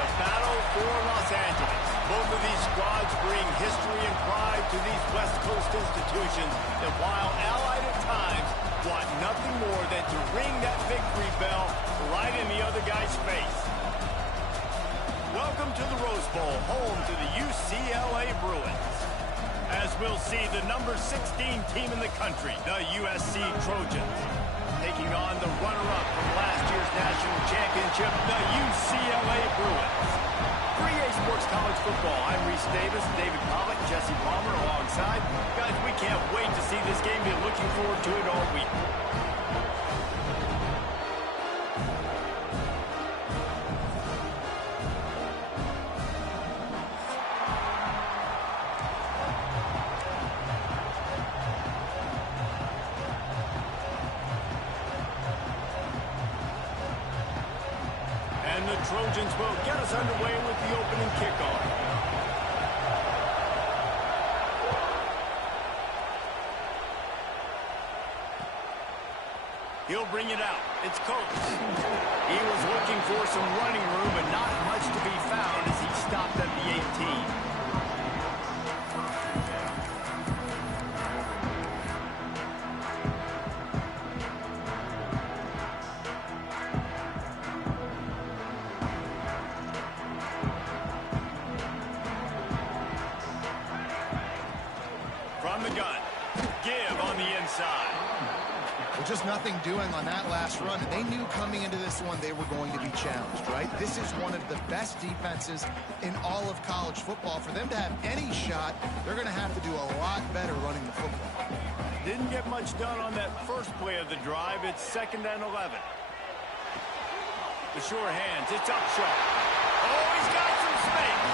the battle for Los Angeles. Both of these squads bring history and pride to these West Coast institutions that, while allied at times, want nothing more than to ring that victory bell right in the other guy's face. Welcome to the Rose Bowl, home to the UCLA Bruins. As we'll see, the number 16 team in the country, the USC Trojans, taking on the runner-up from last year's national championship, the UCLA Bruins. 3A Sports College Football. I'm Reese Davis, David Pollock, Jesse Palmer alongside. Guys, we can't wait to see this game. Been looking forward to it all week. And the Trojans will get us underway with the opening kickoff. He'll bring it out. It's Coates. He was looking for some running room, but not much to be found as he stopped at the 18. From the gun, give on the inside. Well, just nothing doing on that last run, and they knew coming into this one they were going to be challenged, right? This is one of the best defenses in all of college football. For them to have any shot, they're going to have to do a lot better running the football. Didn't get much done on that first play of the drive. It's 2nd and 11. The sure hands, it's up short. Oh, he's got some space.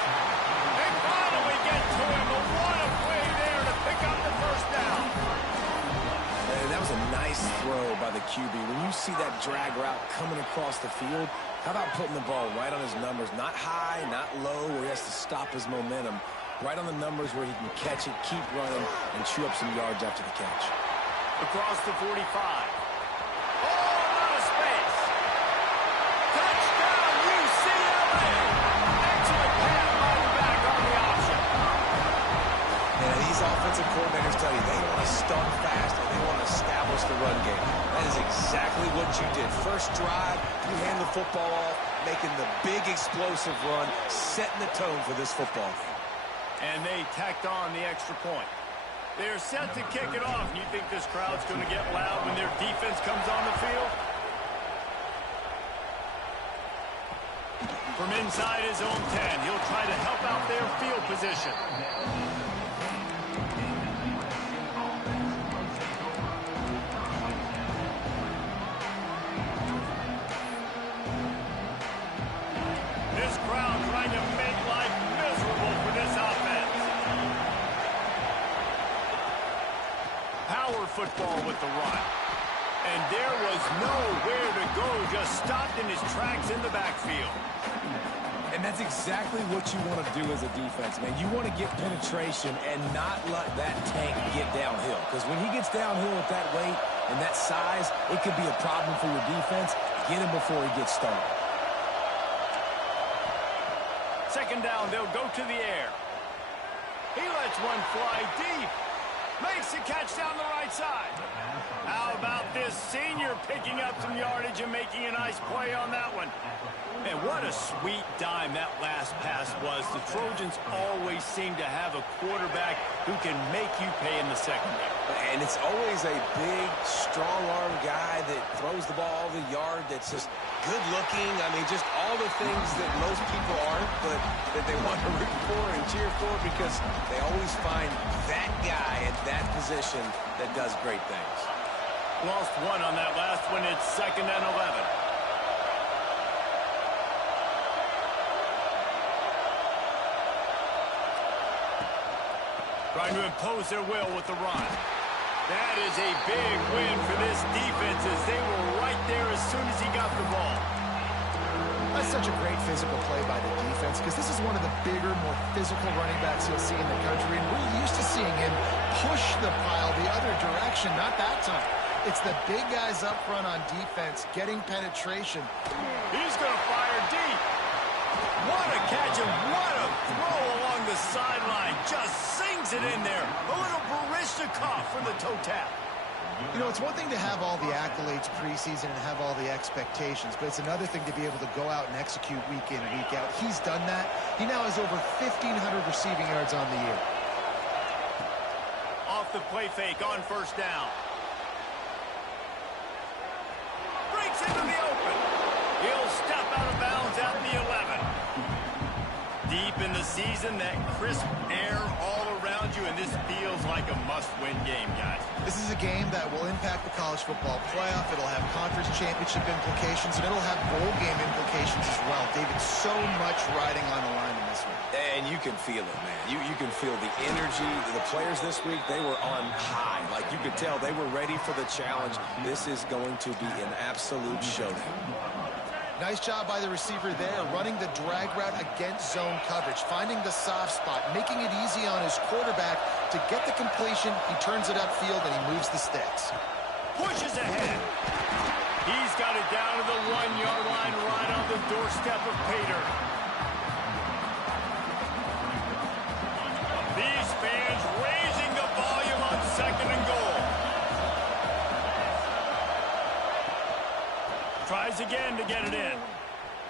They finally get to him, but what a play there to pick up the first down. And that was a nice throw by the QB. When you see that drag route coming across the field, how about putting the ball right on his numbers? Not high, not low, where he has to stop his momentum. Right on the numbers where he can catch it, keep running, and chew up some yards after the catch. Across the 45. Oh, a lot of space. Touchdown, UCLA. Excellent pass by the back on the option. And these offensive coordinators tell you they want to start fast and they want to establish the run game. That is exactly what you did. First drive, you hand the football off, making the big explosive run, setting the tone for this football game. And they tacked on the extra point. They're set to kick it off. You think this crowd's going to get loud when their defense comes on the field? From inside his own 10, he'll try to help out their field position. This crowd trying to make life miserable for this offense. Power football with the run. And there was nowhere to go, just stopped in his tracks in the backfield. And that's exactly what you want to do as a defense, man. You want to get penetration and not let that tank get downhill. Because when he gets downhill with that weight and that size, it could be a problem for your defense. Get him before he gets started. 2nd down, they'll go to the air. He lets one fly deep. Makes the catch down the right side. How about this senior picking up some yardage and making a nice play on that one? And what a sweet dime that last pass was. The Trojans always seem to have a quarterback who can make you pay in the secondary. And it's always a big, strong-arm guy that throws the ball the yard, that's just good-looking. I mean, just all the things that most people aren't, but that they want to root for and cheer for because they always find that guy at that position that does great things. Lost one on that last one. It's 2nd and 11. Trying to impose their will with the run. That is a big win for this defense as they were right there as soon as he got the ball. That's such a great physical play by the defense because this is one of the bigger, more physical running backs you'll see in the country, and we're used to seeing him push the pile the other direction. Not that time. It's the big guys up front on defense getting penetration. He's going to fire deep. What imagine what a throw along the sideline. Just sings it in there. A little Baryshnikov for the toe tap. You know, it's one thing to have all the accolades preseason and have all the expectations, but it's another thing to be able to go out and execute week in, week out. He's done that. He now has over 1,500 receiving yards on the year. Off the play fake on first down. Breaks into the open. He'll step out of bounds at the 11. Deep in the season, that crisp air all around you, and this feels like a must-win game, guys. This is a game that will impact the college football playoff. It'll have conference championship implications, and it'll have bowl game implications as well. David, so much riding on the line in this one. And you can feel it, man. You can feel the energy. The players this week, they were on high. Like, you could tell they were ready for the challenge. This is going to be an absolute showdown. Nice job by the receiver there, running the drag route against zone coverage, finding the soft spot, making it easy on his quarterback to get the completion. He turns it upfield, and he moves the sticks. Pushes ahead. He's got it down to the 1-yard line, right on the doorstep of Pater. These fans raising the volume on 2nd and goal. Tries again to get it in.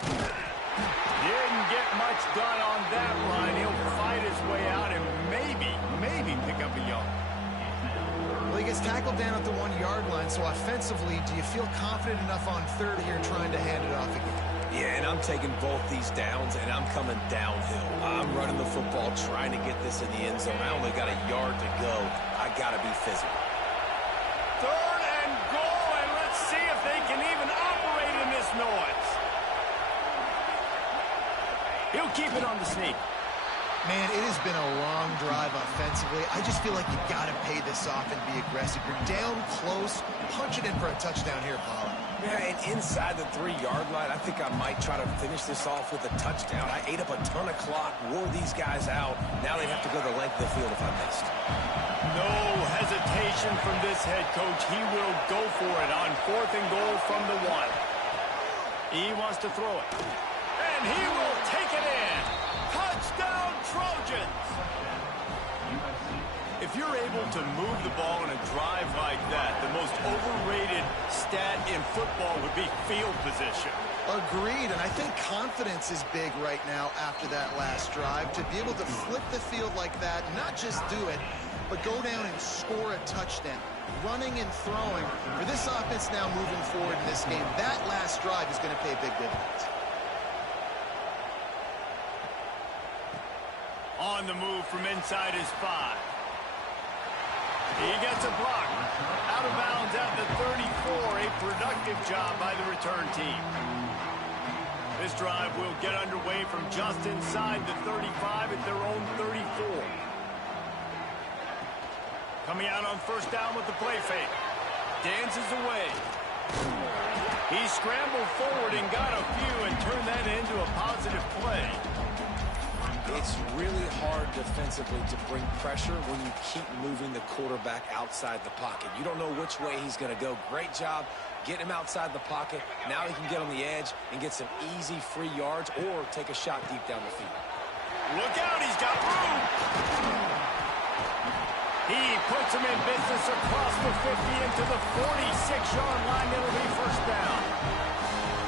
Didn't get much done on that run. He'll fight his way out and maybe pick up a yard. Well, he gets tackled down at the 1-yard line, so offensively, do you feel confident enough on third here trying to hand it off again? Yeah, and I'm taking both these downs, and I'm coming downhill. I'm running the football, trying to get this in the end zone. I only got a yard to go. I got to be physical. 3rd and goal, and let's see if they can even operate in this noise. He'll keep it on the sneak. Man, it has been a long drive offensively. I just feel like you got to pay this off and be aggressive. You're down close. Punch it in for a touchdown here, Paula. Yeah, and inside the 3-yard line, I think I might try to finish this off with a touchdown. I ate up a ton of clock, wore these guys out. Now they'd have to go the length of the field if I missed. No hesitation from this head coach. He will go for it on 4th and goal from the 1. He wants to throw it. And he will take it in. Touchdown, Trojans! If you're able to move the ball in a drive like that, the most overrated stat in football would be field position. Agreed, and I think confidence is big right now after that last drive. To be able to flip the field like that, not just do it, but go down and score a touchdown. Running and throwing. For this offense now moving forward in this game, that last drive is going to pay big dividends. On the move from inside his 5. He gets a block. Out of bounds at the 34. A productive job by the return team. This drive will get underway from just inside the 35 at their own 34. Coming out on first down with the play fake. Dances away. He scrambled forward and got a few and turned that into a positive play. It's really hard defensively to bring pressure when you keep moving the quarterback outside the pocket. You don't know which way he's going to go. Great job getting him outside the pocket. Now he can get on the edge and get some easy free yards or take a shot deep down the field. Look out, he's got room. He puts him in business across the 50 into the 46-yard line. It'll be first down.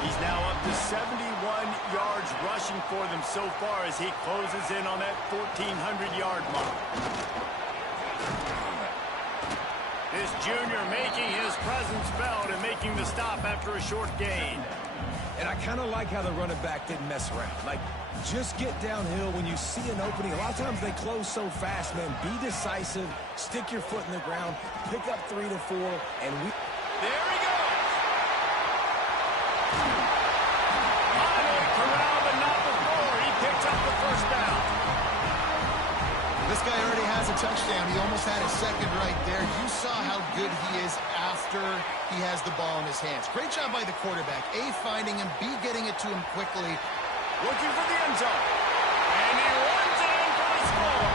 He's now up to 71 yards rushing for them so far as he closes in on that 1,400-yard mark. This junior making his presence felt and making the stop after a short gain. And I kind of like how the running back didn't mess around. Like, just get downhill when you see an opening. A lot of times they close so fast, man. Be decisive, stick your foot in the ground, pick up 3 to 4, and we... There he goes! Finally corralled, but not before. He picks up the first down. This guy already has a touchdown. He almost had a second right there. You saw how good he is after he has the ball in his hands. Great job by the quarterback. A, finding him. B, getting it to him quickly. Looking for the end zone. And he runs it in for the score.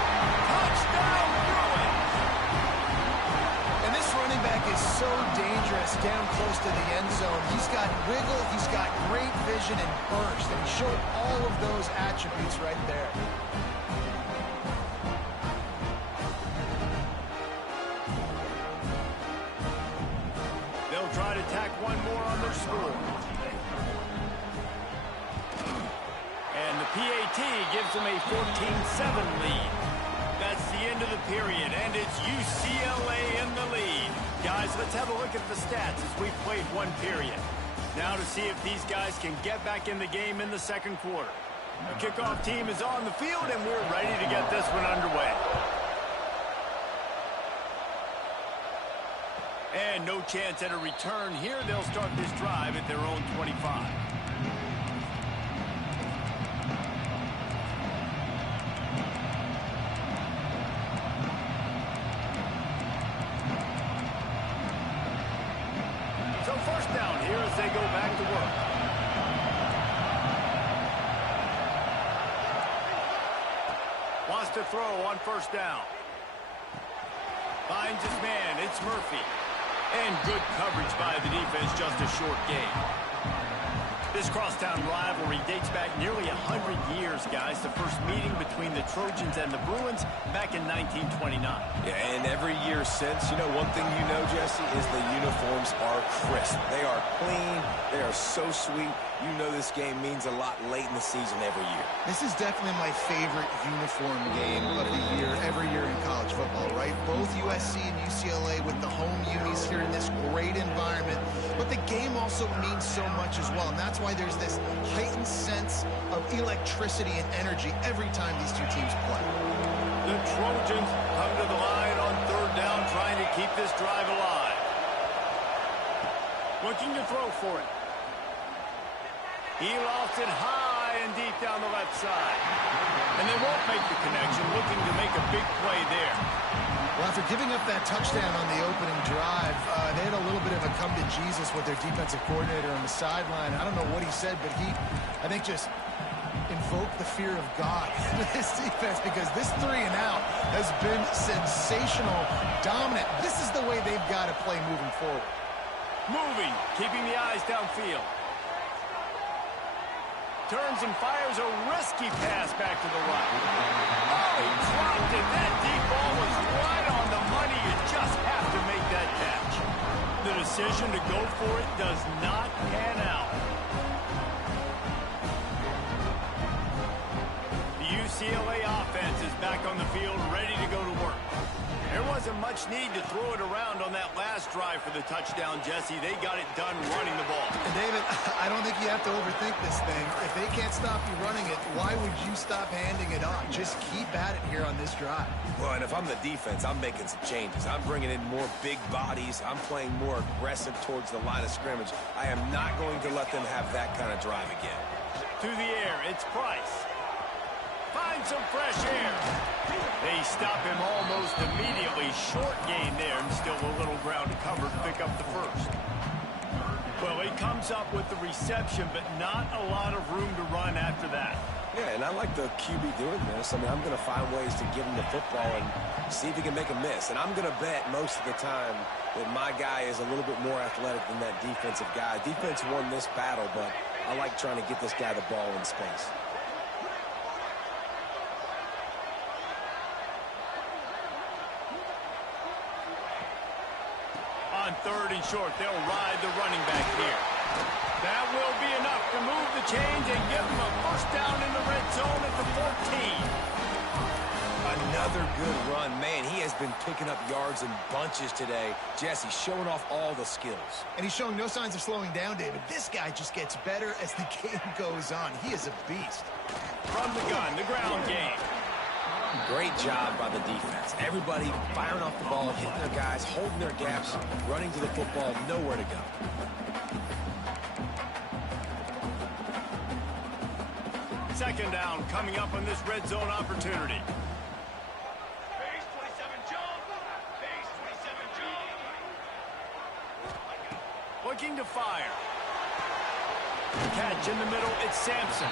Touchdown, Bruins! And this running back is so dangerous down close to the end zone. He's got wiggle, he's got great vision and burst, and he showed all of those attributes right there. They'll try to tack one more on their score. And the PAT gives them a 14-7 lead. That's the end of the period, and it's UCLA in the lead. Guys, let's have a look at the stats as we've played one period. Now to see if these guys can get back in the game in the second quarter. The kickoff team is on the field, and we're ready to get this one underway. And no chance at a return here. They'll start this drive at their own 25. So first down here as they go back to work. Wants to throw on first down. Finds his man. It's Murphy. And good coverage by the defense, just a short gain. This crosstown rivalry dates back nearly 100 years, guys. The first meeting between the Trojans and the Bruins back in 1929. Yeah, and every year since, you know, one thing you know, Jesse, is the uniforms are crisp. They are clean. They are so sweet. You know this game means a lot late in the season every year. This is definitely my favorite uniform game of the year, every year in college football, right? Both USC and UCLA with the home unis here in this great environment. But the game also means so much as well, and that's why there's this heightened sense of electricity and energy every time these two teams play. The Trojans come to the line on third down, trying to keep this drive alive. Looking to throw for it. He lofts it high and deep down the left side. And they won't make the connection, looking to make a big play there. Well, after giving up that touchdown on the opening drive, they had a little bit of a come to Jesus with their defensive coordinator on the sideline. I don't know what he said, but he, I think, just invoked the fear of God with this defense, because this 3 and out has been sensational, dominant. This is the way they've got to play moving forward. Moving, keeping the eyes downfield. Turns and fires a risky pass back to the right. Oh, he dropped it. That deep ball was right on the money. You just have to make that catch. The decision to go for it does not pan out. The UCLA offense is back on the field, ready to go to work. There wasn't much need to throw it around on that last drive for the touchdown, Jesse. They got it done running the ball. And David, I don't think you have to overthink this thing. If they can't stop you running it, why would you stop handing it off? Just keep at it here on this drive. Well, and if I'm the defense, I'm making some changes. I'm bringing in more big bodies. I'm playing more aggressive towards the line of scrimmage. I am not going to let them have that kind of drive again. To the air, it's Price. Finds some fresh air. They stop him almost immediately. Short gain there, and still a little ground to cover to pick up the first. Well, he comes up with the reception, but not a lot of room to run after that. Yeah, and I like the QB doing this. I mean, I'm going to find ways to give him the football and see if he can make a miss. And I'm going to bet most of the time that my guy is a little bit more athletic than that defensive guy. Defense won this battle, but I like trying to get this guy the ball in space. On third and short, they'll ride the running back here. That will be enough to move the chains and give them a first down in the red zone at the 14. Another good run. Man, he has been picking up yards in bunches today. Jesse showing off all the skills. And he's showing no signs of slowing down, David. This guy just gets better as the game goes on. He is a beast. From the gun, the ground game. Great job by the defense. Everybody firing off the ball, hitting their guys, holding their gaps, running to the football, nowhere to go. Second down coming up on this red zone opportunity. Looking to fire. Catch in the middle, it's Sampson.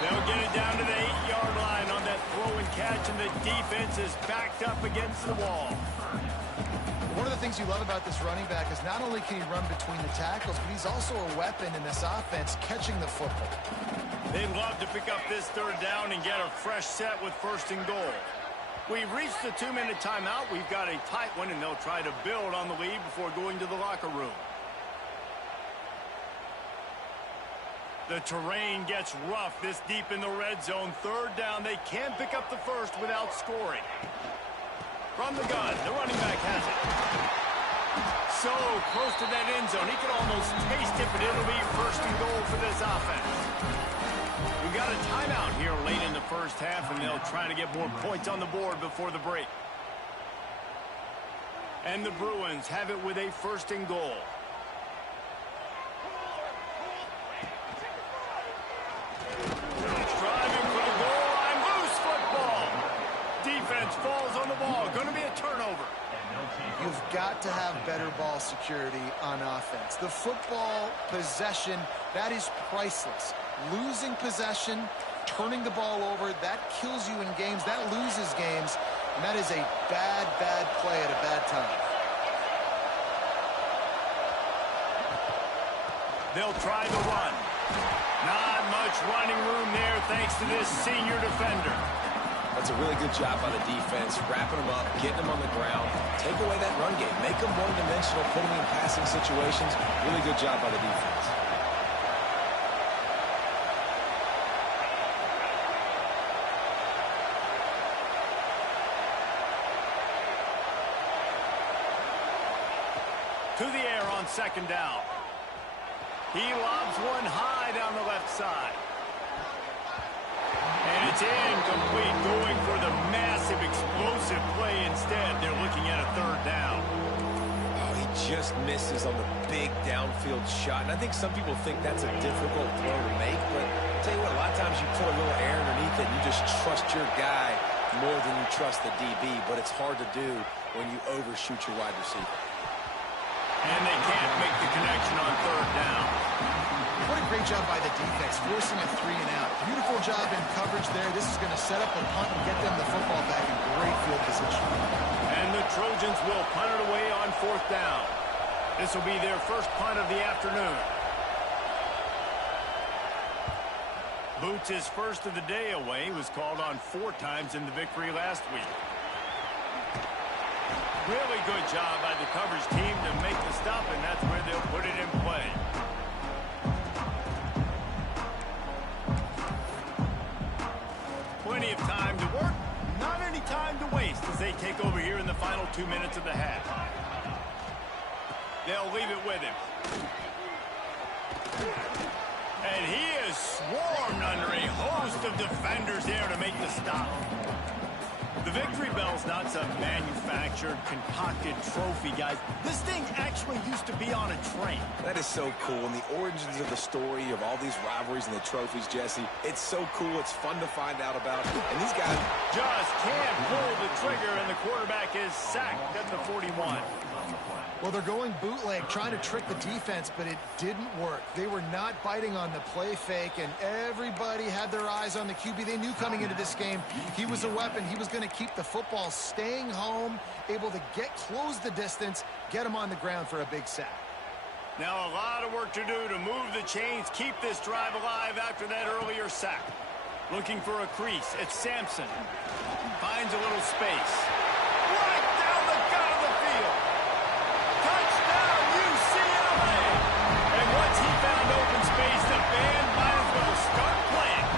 They'll get it down to the 8-yard line on that throw and catch, and the defense is backed up against the wall. One of the things you love about this running back is not only can he run between the tackles, but he's also a weapon in this offense catching the football. They'd love to pick up this third down and get a fresh set with 1st and goal. We've reached the 2-minute timeout. We've got a tight one, and they'll try to build on the lead before going to the locker room. The terrain gets rough this deep in the red zone. 3rd down. They can't pick up the first without scoring. From the gun, the running back has it. So close to that end zone. He could almost taste it, but it'll be 1st and goal for this offense. We've got a timeout here late in the first half, and they'll try to get more points on the board before the break. And the Bruins have it with a 1st and goal. Driving for the goal line. Loose football. Defense falls on the ball. Going to be a turnover. You've got to have better ball security on offense. The football possession, that is priceless. Losing possession, turning the ball over, that kills you in games. That loses games. And that is a bad, bad play at a bad time. They'll try the run. Not much running room there thanks to this senior defender. That's a really good job by the defense, wrapping them up, getting them on the ground, take away that run game, make them one-dimensional, put them in passing situations. Really good job by the defense. To the air on 2nd down. He lobs one high down the left side. And it's incomplete, going for the massive, explosive play instead. They're looking at a 3rd down. Oh, he just misses on the big downfield shot. And I think some people think that's a difficult throw to make. But I'll tell you what, a lot of times you put a little air underneath it and you just trust your guy more than you trust the DB. But it's hard to do when you overshoot your wide receiver. And they can't make the connection on 3rd down. What a great job by the defense, forcing a 3-and-out. Beautiful job in coverage there. This is going to set up a punt and get them the football back in great field position. And the Trojans will punt it away on 4th down. This will be their first punt of the afternoon. Boots' first of the day away was called on 4 times in the victory last week. Really good job by the coverage team to make the stop, and that's where they'll put it in play. Plenty of time to work, not any time to waste as they take over here in the final 2 minutes of the half. They'll leave it with him. And he is swarmed under a host of defenders there to make the stop. The victory bell's not some manufactured, concocted trophy, guys. This thing actually used to be on a train. That is so cool. And the origins of the story of all these rivalries and the trophies, Jesse, it's so cool. It's fun to find out about. And these guys just can't pull the trigger, and the quarterback is sacked at the 41. Well, they're going bootleg, trying to trick the defense, but it didn't work. They were not biting on the play fake, and everybody had their eyes on the QB. They knew coming into this game he was a weapon. He was going to keep the football, staying home, able to close the distance, get him on the ground for a big sack. Now a lot of work to do to move the chains, keep this drive alive after that earlier sack. Looking for a crease. It's Sampson. Finds a little space. Right down the gut of the field. Touchdown, UCLA! And once he found open space, the band might as well start playing.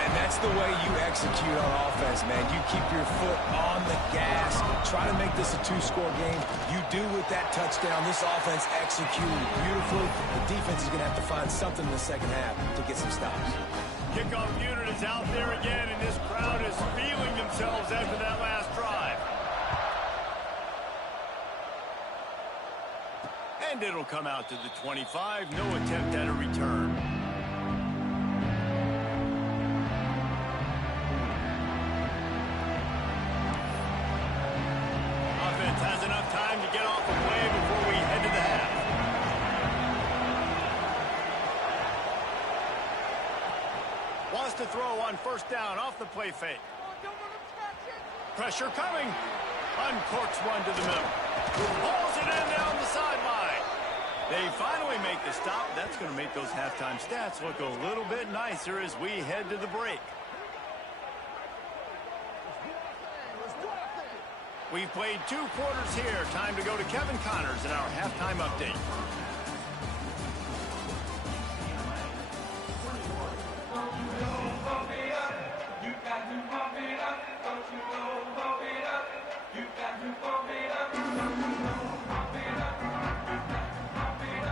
And that's the way you execute on offense, man. You keep your foot on the gas. Try to make this a 2-score game. You do with that touchdown. This offense executed beautifully. The defense is going to have to find something in the second half to get some stops. Kickoff unit is out there again, and this crowd is feeling themselves after that last drive. And it'll come out to the 25. No attempt at a return. Offense has enough time to get off the play before we head to the half. Wants to throw on 1st down off the play fake. Pressure coming. Uncorks one to the middle. Pulls it in down the sideline. They finally make the stop. That's going to make those halftime stats look a little bit nicer as we head to the break. We've played 2 quarters here. Time to go to Kevin Connors in our halftime update.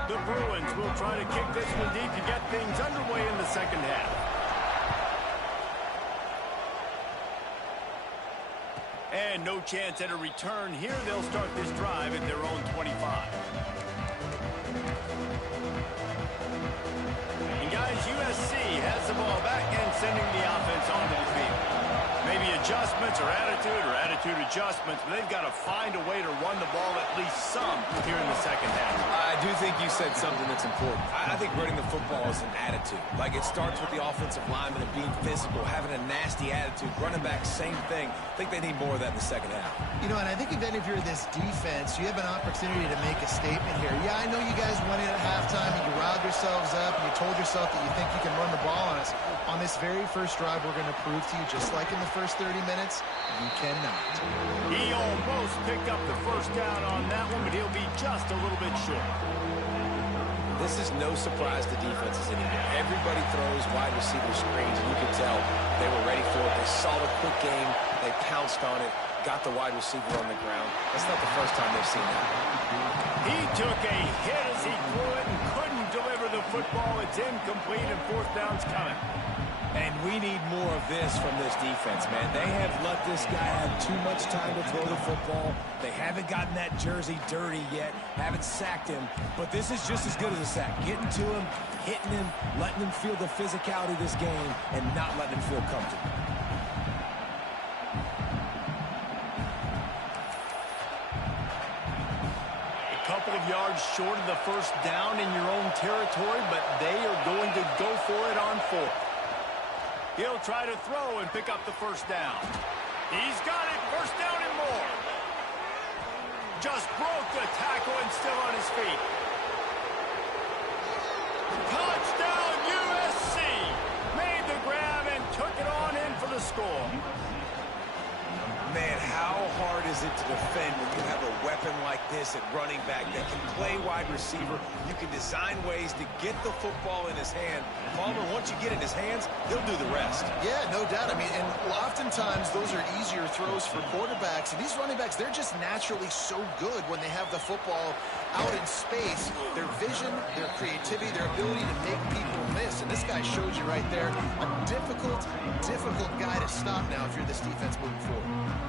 The Bruins will try to kick this one deep to get things underway in the second half. And no chance at a return here. They'll start this drive at their own 25. And guys, USC has the ball back and sending the offense onto the field. Maybe adjustments or attitude adjustments, but they've got to find a way to run the ball at least some here in the second half. I do think you said something that's important. I think running the football is an attitude. Like, it starts with the offensive lineman and being physical, having a nasty attitude. Running back, same thing. I think they need more of that in the second half. You know, and I think even if you're this defense, you have an opportunity to make a statement here. Yeah, I know you guys went in at halftime and you riled yourselves up and you told yourself that you think you can run the ball on us. On this very first drive, we're going to prove to you, just like in the first 30 minutes, you cannot. He almost picked up the first down on that one, but he'll be just a little bit short. This is no surprise to defenses anymore. Everybody throws wide receiver screens, and you can tell they were ready for it. They saw the quick game. They pounced on it, got the wide receiver on the ground. That's not the first time they've seen that. He took a hit as he threw it and couldn't deliver the football. It's incomplete, and 4th down's coming. And we need more of this from this defense, man. They have let this guy have too much time to throw the football. They haven't gotten that jersey dirty yet, haven't sacked him. But this is just as good as a sack. Getting to him, hitting him, letting him feel the physicality of this game, and not letting him feel comfortable. A couple of yards short of the first down in your own territory, but they are going to go for it on 4th. He'll try to throw and pick up the first down. He's got it. First down and more. Just broke the tackle and still on his feet. Touchdown USC. Made the grab and took it on in for the score. Man, how hard is it to defend when you have a weapon like this at running back that can play wide receiver? You can design ways to get the football in his hand. Palmer, once you get in his hands, he'll do the rest. Yeah, no doubt. I mean, and oftentimes those are easier throws for quarterbacks. And these running backs, they're just naturally so good when they have the football out in space. Their vision, their creativity, their ability to make people miss. And this guy showed you right there a difficult guy to stop now if you're this defense moving forward.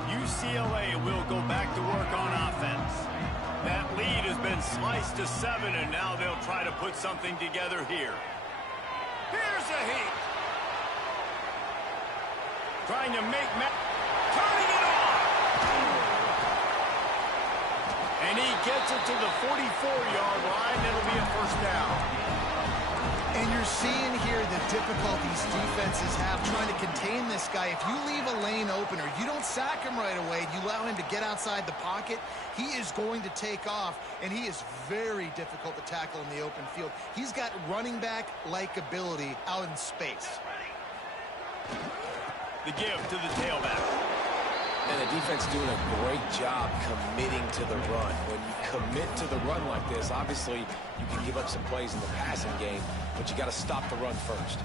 UCLA will go back to work on offense. That lead has been sliced to 7, and now they'll try to put something together here. Here's a heat. Trying to make turning it on. And he gets it to the 44-yard line. It'll be a first down. And you're seeing here the difficulties defenses have trying to contain this guy. If you leave a lane open or you don't sack him right away, you allow him to get outside the pocket, he is going to take off, and he is very difficult to tackle in the open field. He's got running back-like ability out in space. The give to the tailback. And the defense doing a great job committing to the run. When you commit to the run like this, obviously you can give up some plays in the passing game, but you got to stop the run first.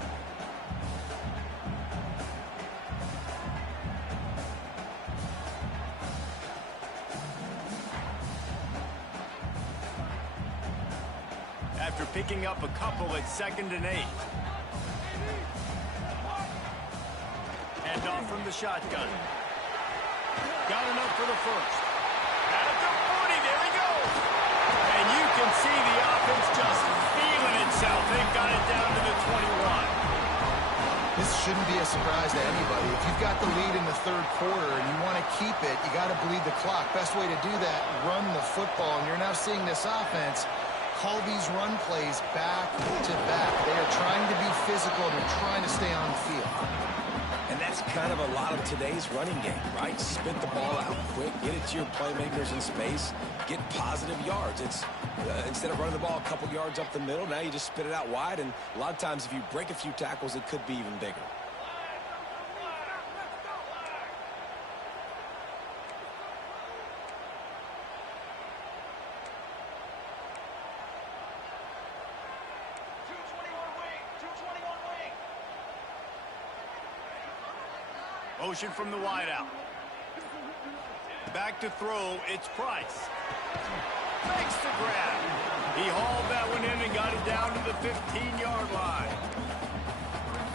After picking up a couple at 2nd and 8. Hand off from the shotgun. Got enough for the first. At the 40, there he goes. And you can see the offense just feeling itself. They've got it down to the 21. This shouldn't be a surprise to anybody. If you've got the lead in the 3rd quarter and you want to keep it, you got to bleed the clock. Best way to do that, run the football. And you're now seeing this offense call these run plays back to back. They are trying to be physical. They're trying to stay on the field. And that's kind of a lot of today's running game, right? Spit the ball out quick, get it to your playmakers in space, get positive yards. It's instead of running the ball a couple yards up the middle, now you just spit it out wide, and a lot of times if you break a few tackles, it could be even bigger. Motion from the wideout. Back to throw, it's Price. Makes the grab. He hauled that one in and got it down to the 15-yard line.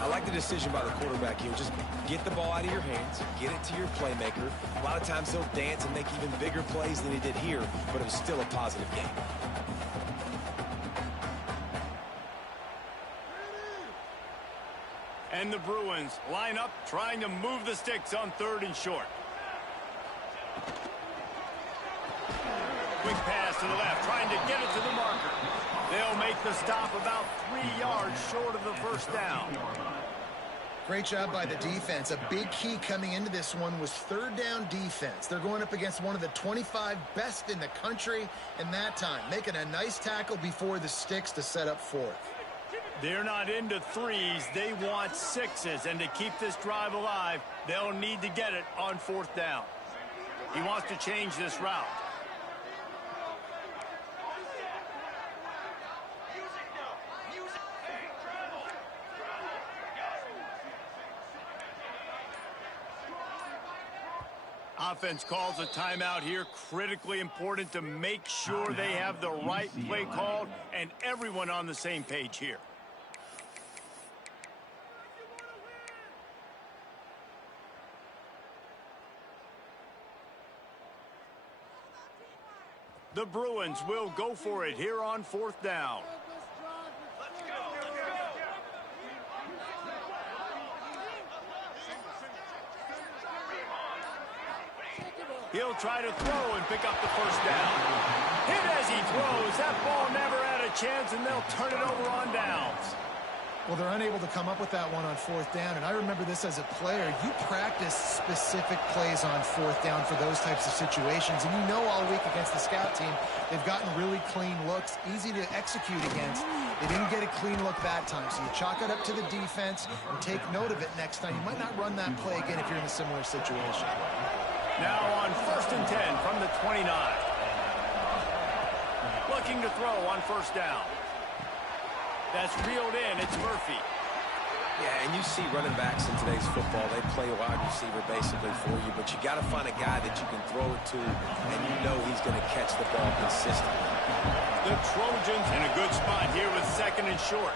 I like the decision by the quarterback here. Just get the ball out of your hands, get it to your playmaker. A lot of times they'll dance and make even bigger plays than he did here, but it was still a positive game. And the Bruins line up, trying to move the sticks on 3rd and short. Quick pass to the left, trying to get it to the marker. They'll make the stop about 3 yards short of the first down. Great job by the defense. A big key coming into this one was 3rd down defense. They're going up against one of the 25 best in the country in that time, making a nice tackle before the sticks to set up 4th. They're not into 3s, they want 6s, and to keep this drive alive, they'll need to get it on 4th down. He wants to change this route. Offense calls a timeout here. Critically important to make sure they have the right play called and everyone on the same page here. The Bruins will go for it here on 4th down. He'll try to throw and pick up the first down. Hit as he throws. That ball never had a chance, and they'll turn it over on downs. Well, they're unable to come up with that one on 4th down, and I remember this as a player. You practice specific plays on 4th down for those types of situations, and you know all week against the scout team, they've gotten really clean looks, easy to execute against. They didn't get a clean look that time, so you chalk it up to the defense and take note of it next time. You might not run that play again if you're in a similar situation. Now on 1st and 10 from the 29. Looking to throw on 1st down. That's reeled in. It's Murphy. Yeah, and you see running backs in today's football, they play a wide receiver basically for you, but you got to find a guy that you can throw it to, and you know he's going to catch the ball consistently. The Trojans in a good spot here with 2nd and short.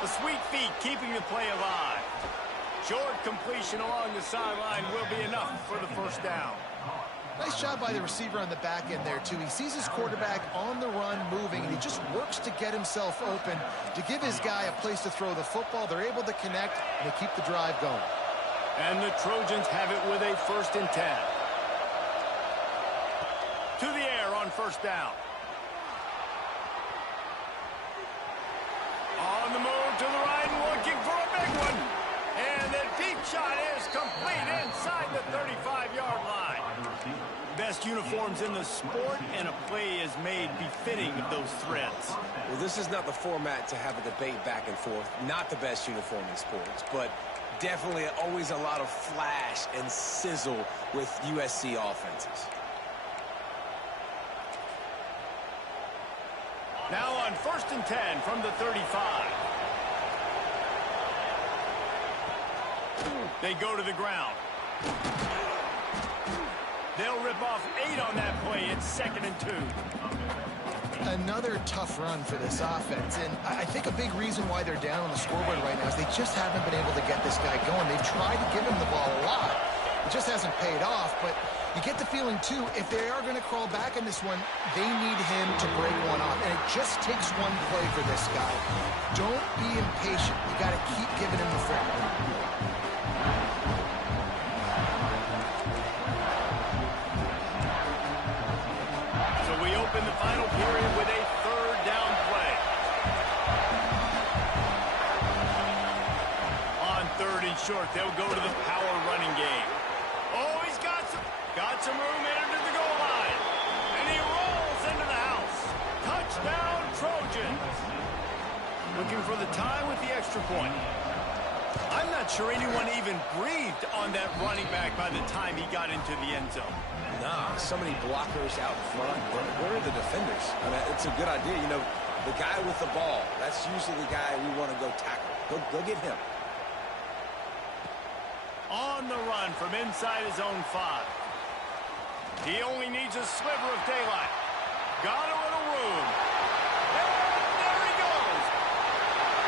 The sweet feet keeping the play alive. Short completion along the sideline will be enough for the first down. Nice job by the receiver on the back end there, too. He sees his quarterback on the run moving, and he just works to get himself open to give his guy a place to throw the football. They're able to connect, and they keep the drive going. And the Trojans have it with a 1st and 10. To the air on 1st down. On the move to the right, looking for a big one. And the deep shot is complete inside the 35-yard line. Best uniforms in the sport, and a play is made befitting of those threats. Well, this is not the format to have a debate back and forth. Not the best uniform in sports, but definitely always a lot of flash and sizzle with USC offenses. Now on 1st and 10 from the 35. They go to the ground. They'll rip off 8 on that play. It's 2nd and 2. Another tough run for this offense, and I think a big reason why they're down on the scoreboard right now is they just haven't been able to get this guy going. They've tried to give him the ball a lot. It just hasn't paid off, but you get the feeling, too, if they are going to crawl back in this one, they need him to break one off, and it just takes one play for this guy. Don't be impatient. You got to keep giving him the football. In the final period with a 3rd down play. On 3rd short, they'll go to the power running game. Oh, he's got some room into the goal line. And he rolls into the house. Touchdown, Trojans. Looking for the tie with the extra point. I'm not sure anyone even breathed on that running back by the time he got into the end zone. Nah, so many blockers out front. Where are the defenders? I mean, it's a good idea. You know, the guy with the ball, that's usually the guy we want to go tackle. Go get him. On the run from inside his own 5. He only needs a sliver of daylight. Got a little room. And there he goes.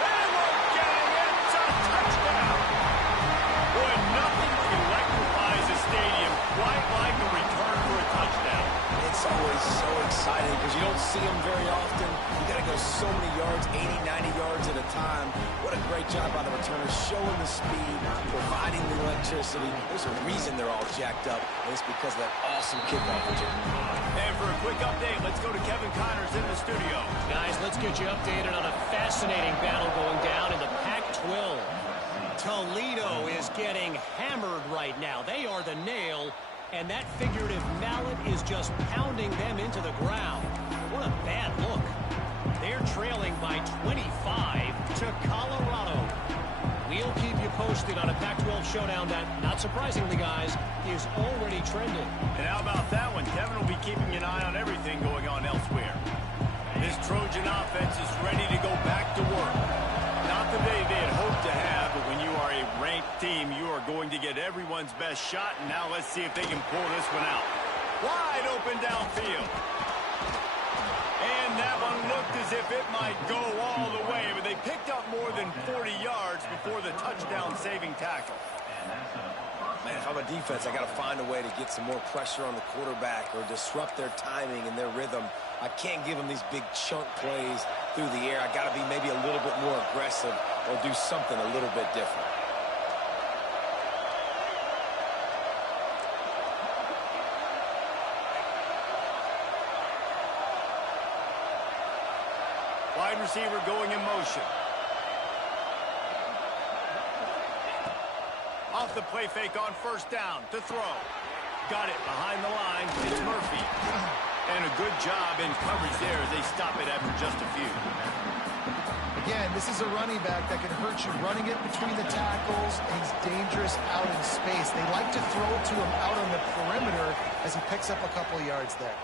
They won't get him. It's a touchdown. Boy, nothing electrifies a stadium quite like a return for a touchdown. It's always so exciting because you don't see them very often. You got to go so many yards, 80, 90 yards at a time. What a great job by the returners, showing the speed, providing the electricity. There's a reason they're all jacked up, and it's because of that awesome kickoff return. And for a quick update, let's go to Kevin Connors in the studio. Guys, let's get you updated on a fascinating battle going down in the Pac-12. Toledo is getting hammered right now. They are the nail, and that figurative mallet is just pounding them into the ground. What a bad look. They're trailing by 25 to Colorado. We'll keep you posted on a Pac-12 showdown that, not surprisingly, guys, is already trending. And how about that one? Kevin will be keeping an eye on everything going on elsewhere. This Trojan offense is ready to go back to work. Not the day they had hoped to have, but when you are a ranked team, you are going to get everyone's best shot. And now let's see if they can pull this one out. Wide open downfield. And that one looked as if it might go all the way, but they picked up more than 40 yards before the touchdown-saving tackle. Man, if I'm a defense, I got to find a way to get some more pressure on the quarterback or disrupt their timing and their rhythm. I can't give them these big chunk plays through the air. I got to be maybe a little bit more aggressive or do something a little bit different. Wide receiver going in motion. Off the play fake on first down to throw. Got it behind the line. It's Murphy. And a good job in coverage there as they stop it after just a few. Again, this is a running back that can hurt you running it between the tackles, and he's dangerous out in space. They like to throw it to him out on the perimeter as he picks up a couple of yards there.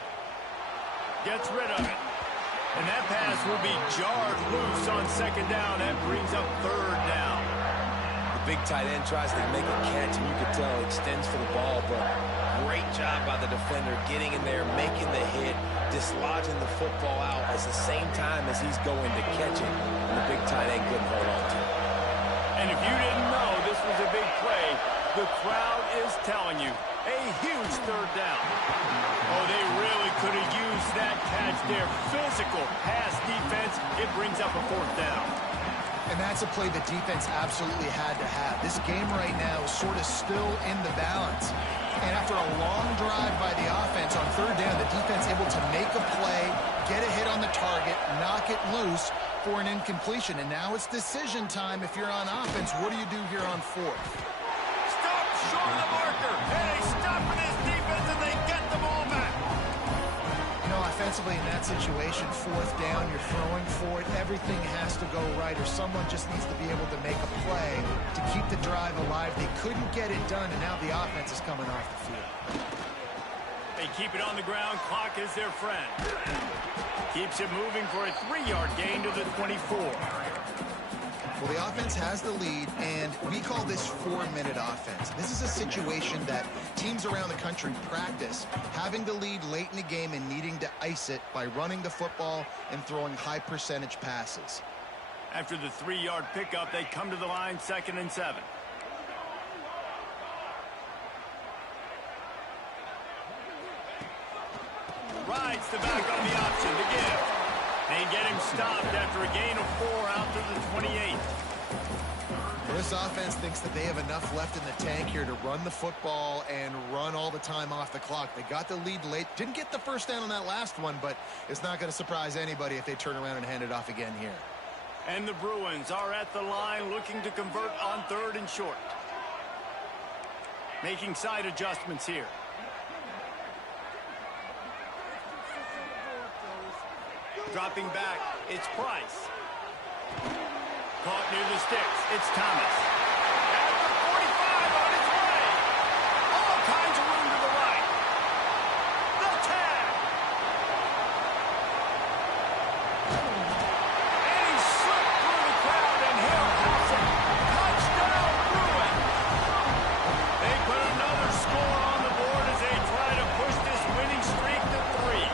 Gets rid of it. And that pass will be jarred loose on second down. That brings up third down. The big tight end tries to make a catch, and you can tell he extends for the ball, but great job by the defender getting in there, making the hit, dislodging the football out at the same time as he's going to catch it, and the big tight end couldn't hold on to it. And if you didn't know this was a big play, the crowd is telling you, a huge third down. Oh, they really could have used that catch there. Physical pass defense. It brings up a fourth down. And that's a play the defense absolutely had to have. This game right now is sort of still in the balance. And after a long drive by the offense on third down, the defense able to make a play, get a hit on the target, knock it loose for an incompletion. And now it's decision time if you're on offense. What do you do here on fourth? Stop short of the marker. And they stop for this defense and they get the ball back. You know, offensively in that situation, fourth down, you're throwing for it. Everything has to go right, or someone just needs to be able to make a play to keep the drive alive. They couldn't get it done, and now the offense is coming off the field. They keep it on the ground. Clock is their friend. Keeps it moving for a 3-yard gain to the 24. Well, the offense has the lead, and we call this 4-minute offense. This is a situation that teams around the country practice, having the lead late in the game and needing to ice it by running the football and throwing high-percentage passes. After the 3-yard pickup, they come to the line 2nd and 7. Rides the back on the option to give. They get him stopped after a gain of 4 out to the 28. Well, this offense thinks that they have enough left in the tank here to run the football and run all the time off the clock. They got the lead late. Didn't get the first down on that last one, but it's not going to surprise anybody if they turn around and hand it off again here. And the Bruins are at the line looking to convert on 3rd and short. Making side adjustments here. Dropping back, it's Price. Caught near the sticks, it's Thomas. At the 45 on his way. All kinds of room to the right. The tag. And he slipped through the crowd and he'll pass it. Touchdown, Bruins. They put another score on the board as they try to push this winning streak to 3.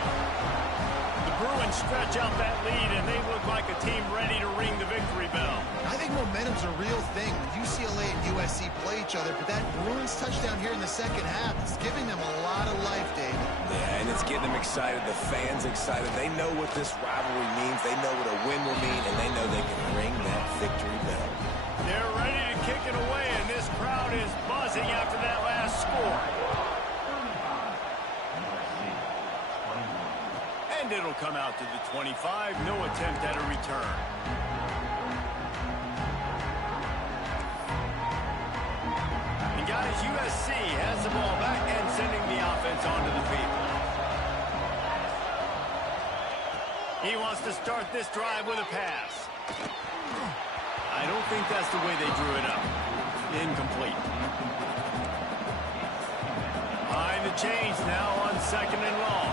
The Bruins stretch out that lead, and they look like a team ready to ring the victory bell. I think momentum's a real thing when UCLA and USC play each other, but that Bruins touchdown here in the second half is giving them a lot of life, David. Yeah, and it's getting them excited. The fans excited. They know what this rivalry means. They know what a win will mean, and they know they can ring that victory bell. They're ready to kick it away, and this crowd is buzzing after that last score. And it'll come out to the 25. No attempt at a return. And guys, USC has the ball back and sending the offense onto the field. He wants to start this drive with a pass. I don't think that's the way they drew it up. Incomplete. Behind the chains now on 2nd and long.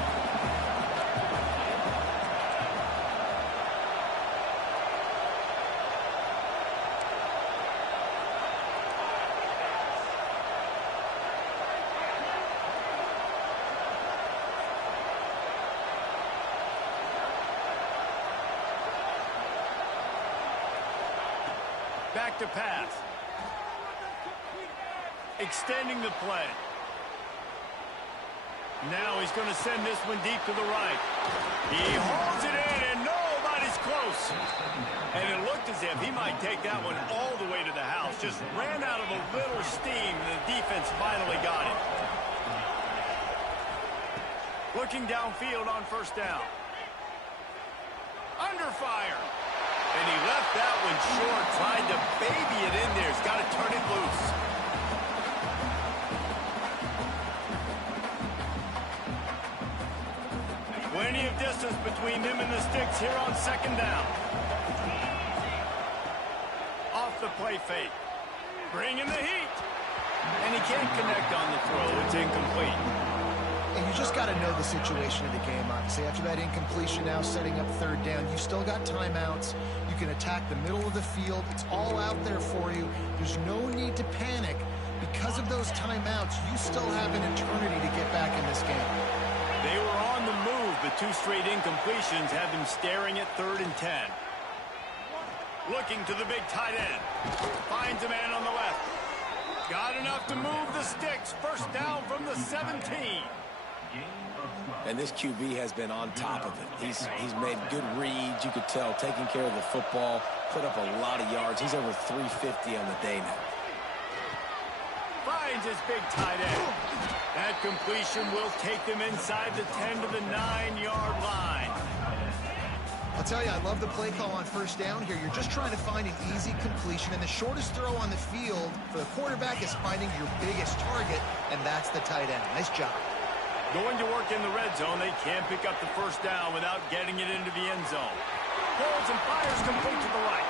Back to pass. Extending the play. Now he's going to send this one deep to the right. He holds it in, and nobody's close. And it looked as if he might take that one all the way to the house. Just ran out of a little steam, and the defense finally got it. Looking downfield on 1st down. Under fire. And he left that one short, tried to baby it in there. He's got to turn it loose. Plenty of distance between him and the sticks here on 2nd down. Off the play fake. Bringing the heat. And he can't connect on the throw. It's incomplete. And you just got to know the situation of the game, obviously. After that incompletion, now setting up 3rd down, you still got timeouts. You can attack the middle of the field. It's all out there for you. There's no need to panic. Because of those timeouts, you still have an eternity to get back in this game. They were on the move, but 2 straight incompletions have them staring at 3rd and 10. Looking to the big tight end. Finds a man on the left. Got enough to move the sticks. 1st down from the 17. And this QB has been on top of it. He's made good reads, you could tell, taking care of the football, put up a lot of yards. He's over 350 on the day now. Finds his big tight end. That completion will take them inside the 10 to the 9-yard line. I'll tell you, I love the play call on 1st down here. You're just trying to find an easy completion, and the shortest throw on the field for the quarterback is finding your biggest target, and that's the tight end. Nice job. Going to work in the red zone. They can't pick up the 1st down without getting it into the end zone. Holds and fires complete to the right.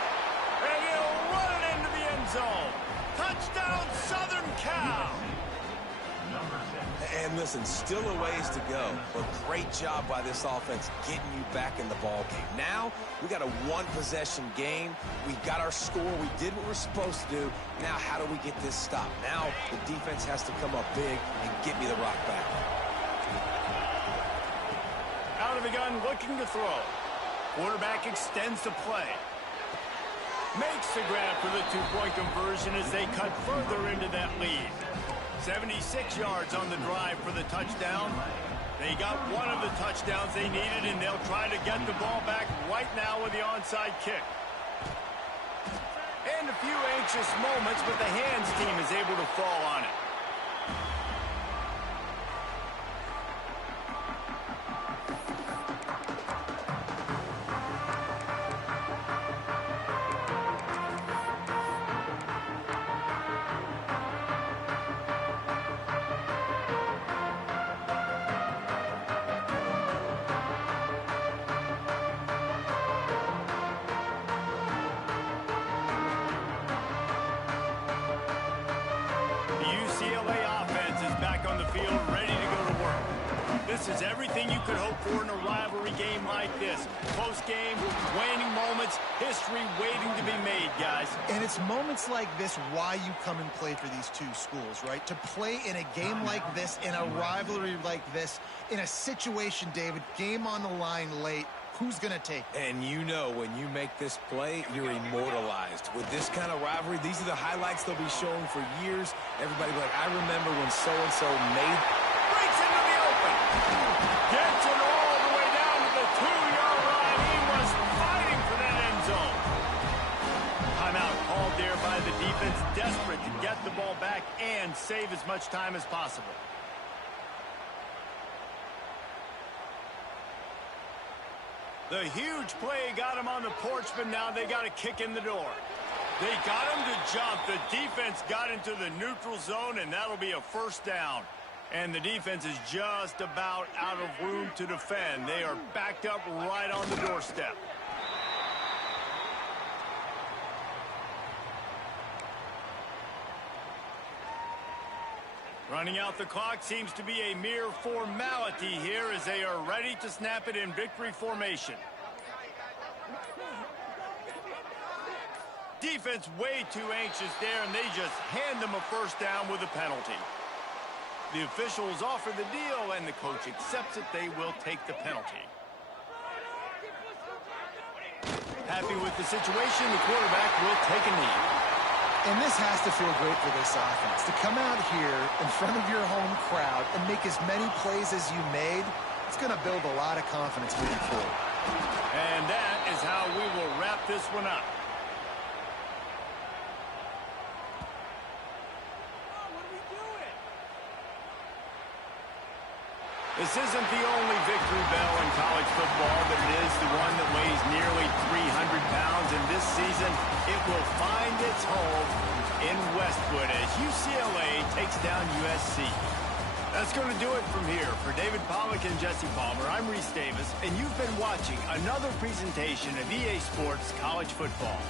And he'll run it into the end zone. Touchdown, Southern Cal. And listen, still a ways to go, but great job by this offense getting you back in the ball game. Now, we got a 1-possession game. We got our score. We did what we're supposed to do. Now, how do we get this stopped? Now, the defense has to come up big and get me the rock back. Out of the gun, looking to throw. Quarterback extends the play. Makes the grab for the 2-point conversion as they cut further into that lead. 76 yards on the drive for the touchdown. They got one of the touchdowns they needed, and they'll try to get the ball back right now with the onside kick. And a few anxious moments, but the hands team is able to fall on it. This is everything you could hope for in a rivalry game like this. Close game, waning moments, history waiting to be made, guys. And it's moments like this why you come and play for these two schools, right? To play in a game like this, in a rivalry like this, in a situation, David, game on the line late, who's going to take it? And you know when you make this play, you're immortalized. With this kind of rivalry, these are the highlights they'll be showing for years. Everybody will be like, I remember when so-and-so made... Breaks into the open. Gets it all the way down to the 2-yard line. He was fighting for that end zone. Timeout called there by the defense, desperate to get the ball back and save as much time as possible. The huge play got him on the porch, but now they got a kick in the door. They got him to jump. The defense got into the neutral zone, and that'll be a first down. And the defense is just about out of room to defend. They are backed up right on the doorstep. Running out the clock seems to be a mere formality here as they are ready to snap it in victory formation. Defense way too anxious there, and they just hand them a first down with a penalty. The officials offer the deal, and the coach accepts it. They will take the penalty. Happy with the situation, the quarterback will take a knee. And this has to feel great for this offense. To come out here in front of your home crowd and make as many plays as you made, it's going to build a lot of confidence moving forward. And that is how we will wrap this one up. This isn't the only victory bell in college football, but it is the one that weighs nearly 300 pounds. And this season, it will find its home in Westwood as UCLA takes down USC. That's going to do it from here. For David Pollack and Jesse Palmer, I'm Reese Davis, and you've been watching another presentation of EA Sports College Football.